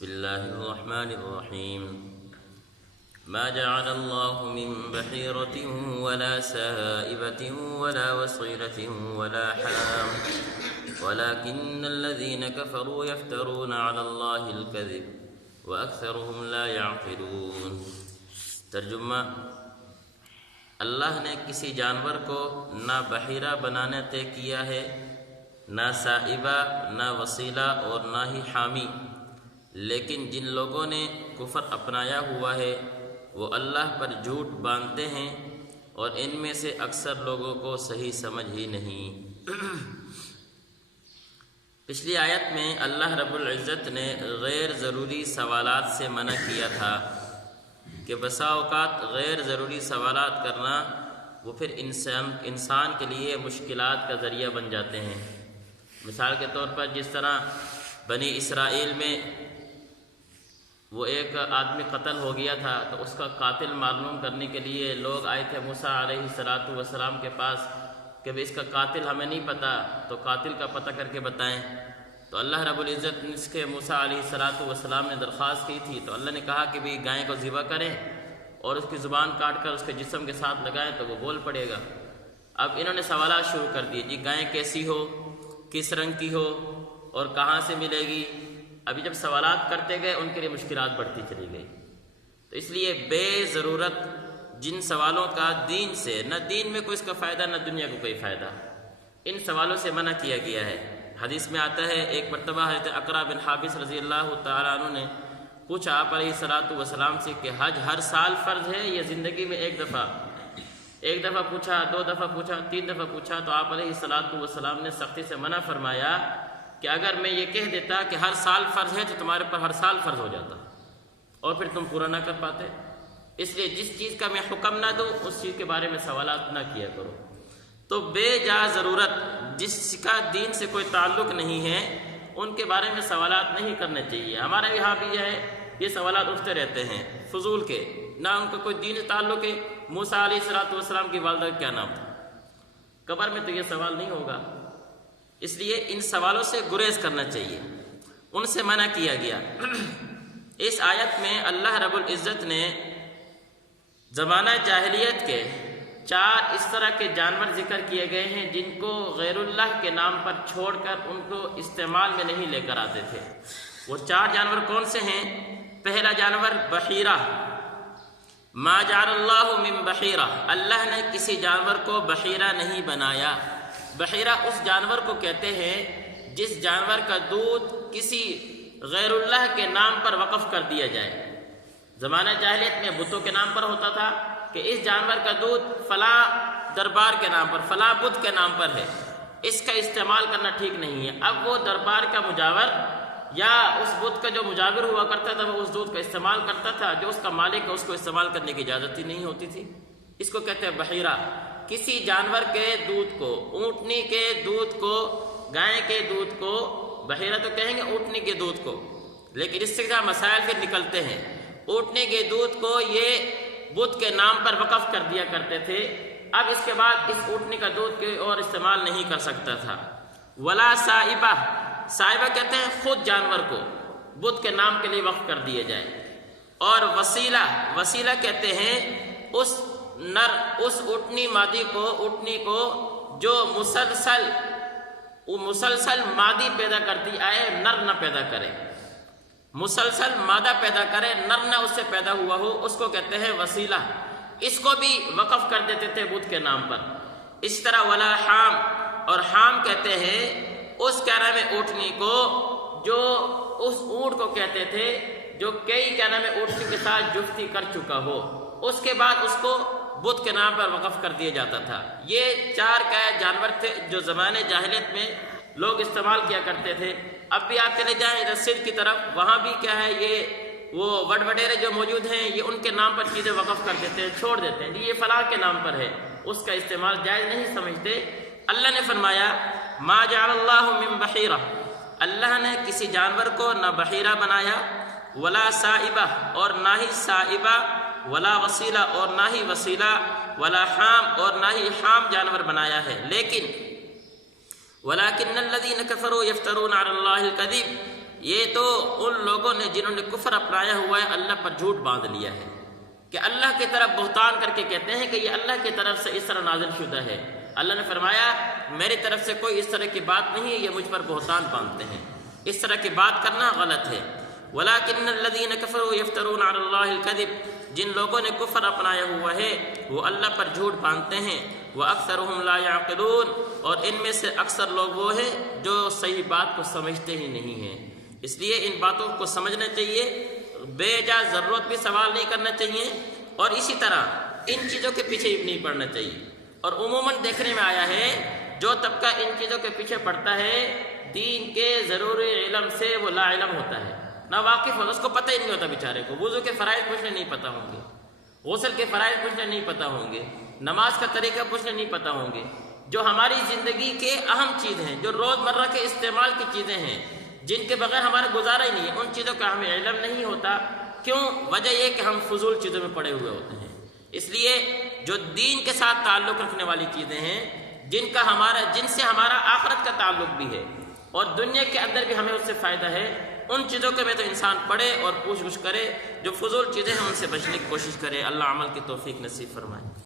بسم الله الرحمن الرحيم ما جعل الله من بحيرة ولا سائبة ولا وصيلة ولا حام ولكن الذين كفروا يفترون على الله الكذب وأكثرهم لا يعقلون۔ ترجمہ: اللہ نے کسی جانور کو نہ بحیرہ بنانا طے کیا ہے، نہ سائبہ، نہ وسیلہ اور نہ ہی حامی، لیکن جن لوگوں نے کفر اپنایا ہوا ہے وہ اللہ پر جھوٹ باندھتے ہیں اور ان میں سے اکثر لوگوں کو صحیح سمجھ ہی نہیں۔ پچھلی آیت میں اللہ رب العزت نے غیر ضروری سوالات سے منع کیا تھا کہ بسا اوقات غیر ضروری سوالات کرنا وہ پھر انسان کے لیے مشکلات کا ذریعہ بن جاتے ہیں۔ مثال کے طور پر جس طرح بنی اسرائیل میں وہ ایک آدمی قتل ہو گیا تھا تو اس کا قاتل معلوم کرنے کے لیے لوگ آئے تھے موسیٰ علیہ السلام کے پاس کہ اس کا قاتل ہمیں نہیں پتہ، تو قاتل کا پتہ کر کے بتائیں۔ تو اللہ رب العزت نے اس کے موسیٰ علیہ السلام نے درخواست کی تھی، تو اللہ نے کہا کہ بھی گائے کو ذبح کریں اور اس کی زبان کاٹ کر اس کے جسم کے ساتھ لگائیں تو وہ بول پڑے گا۔ اب انہوں نے سوالات شروع کر دیے، جی گائے کیسی ہو، کس رنگ کی ہو اور کہاں سے ملے گی۔ ابھی جب سوالات کرتے گئے ان کے لیے مشکلات بڑھتی چلی گئی، تو اس لیے بے ضرورت جن سوالوں کا دین سے نہ دین میں کوئی اس کا فائدہ نہ دنیا کو کوئی فائدہ، ان سوالوں سے منع کیا گیا ہے۔ حدیث میں آتا ہے ایک مرتبہ حضرت اقرع بن حابس رضی اللہ تعالیٰ عنہ نے پوچھا آپ علیہ السلام سے کہ حج ہر سال فرض ہے یا زندگی میں ایک دفعہ پوچھا، 2 دفعہ پوچھا، 3 دفعہ پوچھا، تو آپ علیہ السلام نے سختی سے منع فرمایا کہ اگر میں یہ کہہ دیتا کہ ہر سال فرض ہے تو تمہارے پر ہر سال فرض ہو جاتا اور پھر تم پورا نہ کر پاتے۔ اس لیے جس چیز کا میں حکم نہ دوں اس چیز کے بارے میں سوالات نہ کیا کرو۔ تو بے جا ضرورت جس کا دین سے کوئی تعلق نہیں ہے ان کے بارے میں سوالات نہیں کرنے چاہیے۔ ہمارے یہاں بھی یہ سوالات اٹھتے رہتے ہیں فضول کے، نہ ان کا کوئی دین سے تعلق ہے۔ موسیٰ علیہ السلام کی والدہ کا کیا نام تھا؟ قبر میں تو یہ سوال نہیں ہوگا، اس لیے ان سوالوں سے گریز کرنا چاہیے، ان سے منع کیا گیا۔ اس آیت میں اللہ رب العزت نے زمانہ جاہلیت کے 4 اس طرح کے جانور ذکر کیے گئے ہیں جن کو غیر اللہ کے نام پر چھوڑ کر ان کو استعمال میں نہیں لے کر آتے تھے۔ وہ 4 جانور کون سے ہیں؟ پہلا جانور بحیرہ، ما جعل اللہ من بحیرہ، اللہ نے کسی جانور کو بحیرہ نہیں بنایا۔ بحیرہ اس جانور کو کہتے ہیں جس جانور کا دودھ کسی غیر اللہ کے نام پر وقف کر دیا جائے۔ زمانہ جاہلیت میں بتوں کے نام پر ہوتا تھا کہ اس جانور کا دودھ فلاں دربار کے نام پر، فلاں بت کے نام پر ہے، اس کا استعمال کرنا ٹھیک نہیں ہے۔ اب وہ دربار کا مجاور یا اس بت کا جو مجاور ہوا کرتا تھا وہ اس دودھ کا استعمال کرتا تھا، جو اس کا مالک ہے اس کو استعمال کرنے کی اجازت ہی نہیں ہوتی تھی۔ اس کو کہتے ہیں بحیرہ۔ کسی جانور کے دودھ کو، اونٹنی کے دودھ کو، گائے کے دودھ کو بحیرہ تو کہیں گے اونٹنی کے دودھ کو، لیکن اس سے کیا مسائل پھر نکلتے ہیں۔ اونٹنی کے دودھ کو یہ بت کے نام پر وقف کر دیا کرتے تھے، اب اس کے بعد اس اونٹنی کا دودھ کے اور استعمال نہیں کر سکتا تھا۔ ولا سائبہ، سائبہ کہتے ہیں خود جانور کو بت کے نام کے لیے وقف کر دیا جائے۔ اور وسیلہ، وسیلہ کہتے ہیں اس اونٹنی مادی کو، اونٹنی کو جو مسلسل مادی پیدا کرتی آئے، نر نہ پیدا کرے، مسلسل مادہ پیدا کرے، نر نہ اس سے پیدا ہوا ہو، اس کو کہتے ہیں وسیلہ۔ اس کو بھی وقف کر دیتے تھے بت کے نام پر۔ اس طرح ولا حام، اور حام کہتے ہیں اس کیا نام ہے اونٹنی کو جو اس اونٹ کو کہتے تھے جو کئی کیا نام ہے اونٹنی کے ساتھ جفتی کر چکا ہو، اس کے بعد اس کو بت کے نام پر وقف کر دیا جاتا تھا۔ یہ 4 جانور تھے جو زمانے جاہلیت میں لوگ استعمال کیا کرتے تھے۔ اب بھی آپ چلے جائیں رسید کی طرف، وہاں بھی کیا ہے یہ وہ وڈ وڈیرے جو موجود ہیں یہ ان کے نام پر چیزیں وقف کر دیتے ہیں، چھوڑ دیتے ہیں، یہ فلاں کے نام پر ہے، اس کا استعمال جائز نہیں سمجھتے۔ اللہ نے فرمایا ما جعل اللہ من بحیرہ، اللہ نے کسی جانور کو نہ بحیرہ بنایا، ولا سائبہ اور نہ ہی سائبہ، ولا وسیلہ اور نہ ہی وسیلہ، ولا حام اور نہ ہی حام جانور بنایا ہے، لیکن وَلَكِنَّ الَّذِينَ كَفَرُوا يَفْتَرُونَ عَلَى اللَّهِ الْكَذِبَ، یہ تو ان لوگوں نے جنہوں نے کفر اپنایا ہوا ہے، اللہ پر جھوٹ باندھ لیا ہے کہ اللہ کی طرف بہتان کر کے کہتے ہیں کہ یہ اللہ کی طرف سے اس طرح نازل شدہ ہے۔ اللہ نے فرمایا میری طرف سے کوئی اس طرح کی بات نہیں ہے، یہ مجھ پر بہتان باندھتے ہیں، اس طرح کی بات کرنا غلط ہے۔ وَلَٰكِنَّ الَّذِينَ كَفَرُوا يَفْتَرُونَ عَلَى اللَّهِ الْكَذِبَ، جن لوگوں نے کفر اپنایا ہوا ہے وہ اللہ پر جھوٹ باندھتے ہیں۔ وَأَكْثَرُهُمْ لَا يَعْقِلُونَ، اور ان میں سے اکثر لوگ وہ ہیں جو صحیح بات کو سمجھتے ہی نہیں ہیں۔ اس لیے ان باتوں کو سمجھنا چاہیے، بے جا ضرورت بھی سوال نہیں کرنا چاہیے، اور اسی طرح ان چیزوں کے پیچھے بھی نہیں پڑنا چاہیے۔ اور عموماً دیکھنے میں آیا ہے جو طبقہ ان چیزوں کے پیچھے پڑتا ہے دین کے ضروری علم سے وہ لا علم ہوتا ہے، نہ واقف ہوتا، اس کو پتہ ہی نہیں ہوتا بیچارے کو۔ وضو کے فرائض پوچھنے نہیں پتہ ہوں گے، غسل کے فرائض پوچھنے نہیں پتہ ہوں گے، نماز کا طریقہ پوچھنے نہیں پتہ ہوں گے، جو ہماری زندگی کے اہم چیز ہیں، جو روزمرہ کے استعمال کی چیزیں ہیں، جن کے بغیر ہمارا گزارا ہی نہیں ہے، ان چیزوں کا ہمیں علم نہیں ہوتا۔ کیوں؟ وجہ یہ کہ ہم فضول چیزوں میں پڑے ہوئے ہوتے ہیں۔ اس لیے جو دین کے ساتھ تعلق رکھنے والی چیزیں ہیں، جن سے ہمارا آخرت کا تعلق بھی ہے اور دنیا کے اندر بھی ہمیں اس سے فائدہ ہے، ان چیزوں کے میں تو انسان پڑھے اور پوچھ گچھ کرے۔ جو فضول چیزیں ہیں ان سے بچنے کی کوشش کرے۔ اللہ عمل کی توفیق نصیب فرمائے۔